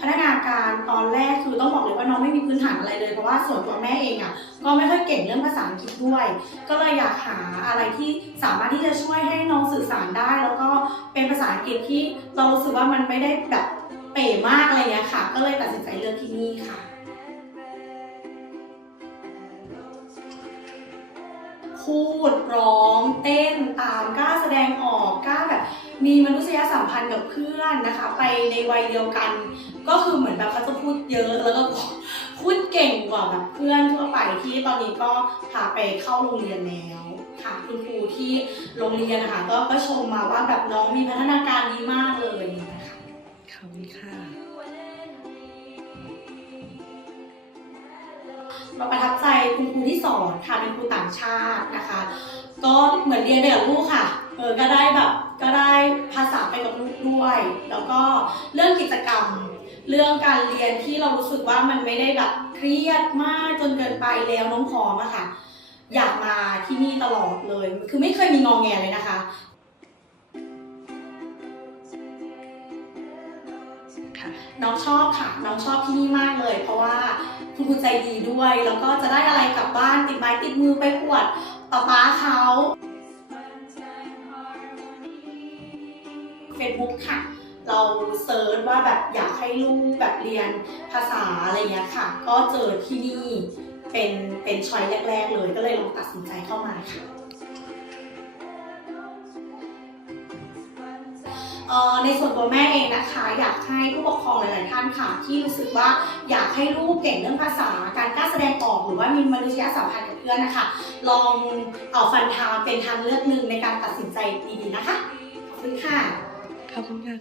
พนัการตอนแรกคือต้องบอกเลยว่าน้องไม่มีพื้นฐานอะไรเลย เพราะว่าส่วนตัวแม่เองอะก็ไม่ค่อยเก่งเรื่องภาษาอังกฤษด้วย ก็เลยอยากหาอะไรที่สามารถที่จะช่วยให้น้องสื่อสารได้ แล้วก็เป็นภาษาอังกฤษที่เรารู้สึกว่ามันไม่ได้แบบเป๋มากอะไรเงี้ยค่ะ ก็เลยตัดสินใจเลือกที่นี่ค่ะพูดร้องเต้นตามก้า พันธ์กับเพื่อนนะคะ ไปในวัยเดียวกัน ก็คือเหมือนแบบเขาจะพูดเยอะแล้วก็พูดเก่งกว่าแบบเพื่อนทั่วไปที่ตอนนี้ก็พาไปเข้าโรงเรียนแล้วค่ะคุณครูที่โรงเรียนนะคะก็ก็ชมมาว่าแบบน้องมีพัฒนาการดีมากเลยนะคะขอบคุณค่ะเราประทับใจคุณครูที่สอนค่ะเป็นครูต่างชาตินะคะ ก็เหมือนเรียนไปกับลูกค่ะเออก็ได้แบบก็ได้ภาษาไปกับลูก ด้วย แล้วก็เรื่องกิจกรรม เรื่องการเรียนที่เรารู้สึกว่ามันไม่ได้แบบเครียดมากจนเกินไปแล้วน้องพร้อมอะค่ะ อยากมาที่นี่ตลอดเลย คือไม่เคยมีงองแงเลยนะคะค่ะน้องชอบค่ะ น้องชอบที่นี่มากเลย เพราะว่าคุณครูใจดีด้วย แล้วก็จะได้อะไรกลับบ้านติดไม้ติดมือไปอวดป๊าป๊าเขา เฟซบุ๊กค่ะ เราเซิร์ชว่าแบบอยากให้ลูกแบบเรียนภาษาอะไรเงี้ยค่ะ ก็เจอที่นี่เป็นเป็นช้อยแรก ๆ เลยก็เลยลองตัดสินใจเข้ามาค่ะเออในส่วนตัวแม่เองนะคะ อยากให้ผู้ปกครองหลาย ๆ ท่านค่ะ ที่รู้สึกว่าอยากให้ลูกเก่งเรื่องภาษาการกล้าแสดงออกหรือว่ามีมนุษยสัมพันธ์กับเพื่อนนะคะ ลองเอาฟันทาเป็นทางเลือกหนึ่งในการตัดสินใจดี ๆ นะคะ ขอบคุณค่ะ ขอบคุณค่ะ